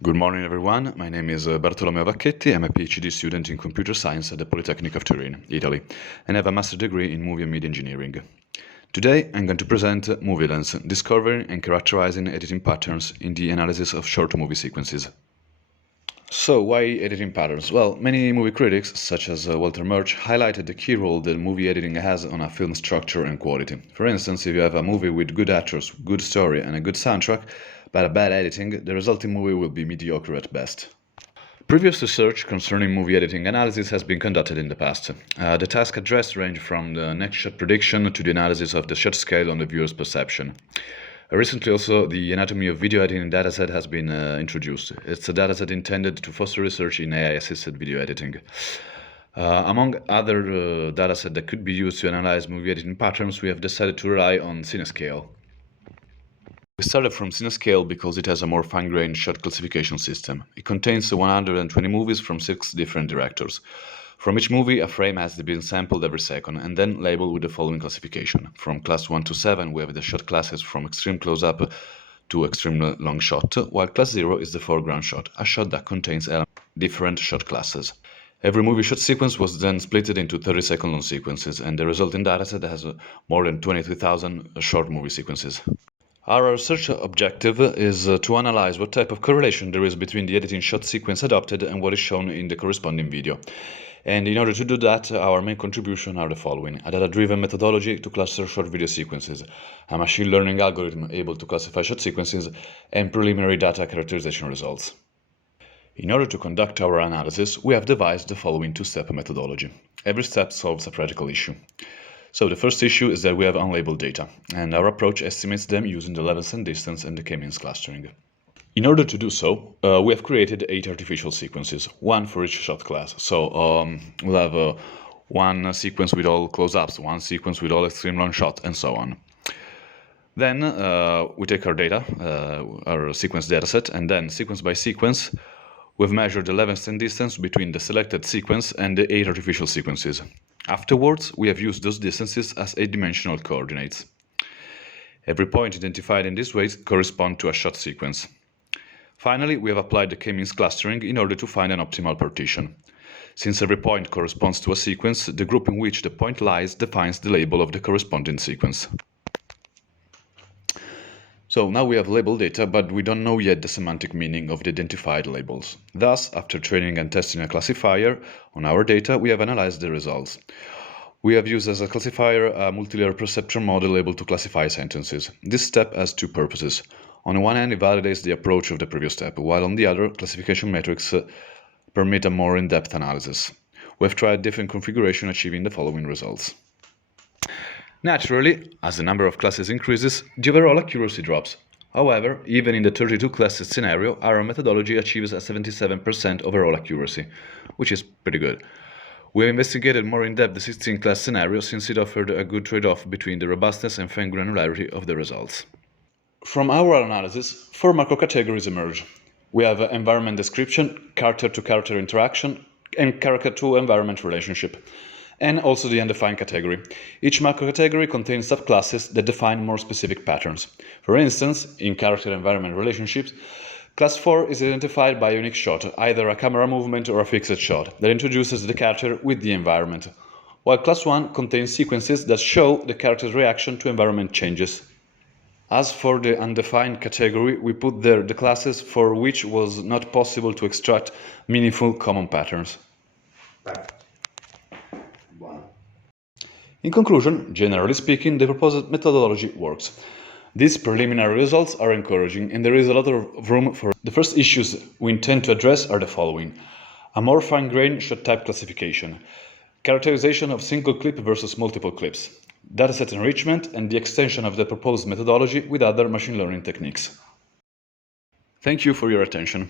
Good morning, everyone. My name is Bartolomeo Vacchetti. I'm a PhD student in computer science at the Polytechnic of Turin, Italy, and have a master's degree in movie and media engineering. Today, I'm going to present Movie Lens, discovering and characterizing editing patterns in the analysis of short movie sequences. So, why editing patterns? Well, many movie critics, such as Walter Murch, highlighted the key role that movie editing has on a film's structure and quality. For instance, if you have a movie with good actors, good story, and a good soundtrack, but a bad editing, the resulting movie will be mediocre at best. Previous research concerning movie editing analysis has been conducted in the past. The task addressed range from the next shot prediction to the analysis of the shot scale on the viewer's perception. Recently also, the anatomy of video editing dataset has been introduced. It's a dataset intended to foster research in AI-assisted video editing. Among other datasets that could be used to analyze movie editing patterns, we have decided to rely on CineScale. We started from CineScale because it has a more fine-grained shot classification system. It contains 120 movies from 6 different directors. From each movie, a frame has been sampled every second and then labeled with the following classification. From class 1 to 7, we have the shot classes from extreme close-up to extreme long shot, while class 0 is the foreground shot, a shot that contains different shot classes. Every movie shot sequence was then split into 30-second long sequences, and the resulting dataset has more than 23,000 short movie sequences. Our research objective is to analyze what type of correlation there is between the editing shot sequence adopted and what is shown in the corresponding video. And in order to do that, our main contribution are the following: a data-driven methodology to cluster short video sequences, a machine learning algorithm able to classify shot sequences, and preliminary data characterization results. In order to conduct our analysis, we have devised the following two-step methodology. Every step solves a practical issue. So the first issue is that we have unlabeled data, and our approach estimates them using the levels and distance and the k-means clustering. In order to do so, we have created 8 artificial sequences, one for each shot class. So we'll have one sequence with all close-ups, one sequence with all extreme long shot, and so on. Then we take our data, our sequence dataset, and then sequence by sequence, we've measured the levels and distance between the selected sequence and the 8 artificial sequences. Afterwards, we have used those distances as 8-dimensional coordinates. Every point identified in this way corresponds to a shot sequence. Finally, we have applied the k-means clustering in order to find an optimal partition. Since every point corresponds to a sequence, the group in which the point lies defines the label of the corresponding sequence. So now we have labeled data, but we don't know yet the semantic meaning of the identified labels. Thus, after training and testing a classifier on our data, we have analyzed the results. We have used as a classifier a multilayer perceptron model able to classify sentences. This step has two purposes. On the one hand, it validates the approach of the previous step, while on the other, classification metrics permit a more in-depth analysis. We have tried different configurations, achieving the following results. Naturally, as the number of classes increases, the overall accuracy drops. However, even in the 32 classes scenario, our methodology achieves a 77% overall accuracy, which is pretty good. We have investigated more in depth the 16 class scenario since it offered a good trade-off between the robustness and fine granularity of the results. From our analysis, 4 macro categories emerge. We have environment description, character-to-character interaction, and character-to-environment relationship, and also the undefined category. Each macro category contains subclasses that define more specific patterns. For instance, in character-environment relationships, Class 4 is identified by a unique shot, either a camera movement or a fixed shot, that introduces the character with the environment, while Class 1 contains sequences that show the character's reaction to environment changes. As for the undefined category, we put there the classes for which was not possible to extract meaningful common patterns. In conclusion, generally speaking, the proposed methodology works. These preliminary results are encouraging, and there is a lot of room for. The first issues we intend to address are the following: a more fine-grained shot type classification, characterization of single clip versus multiple clips, dataset enrichment, and the extension of the proposed methodology with other machine learning techniques. Thank you for your attention.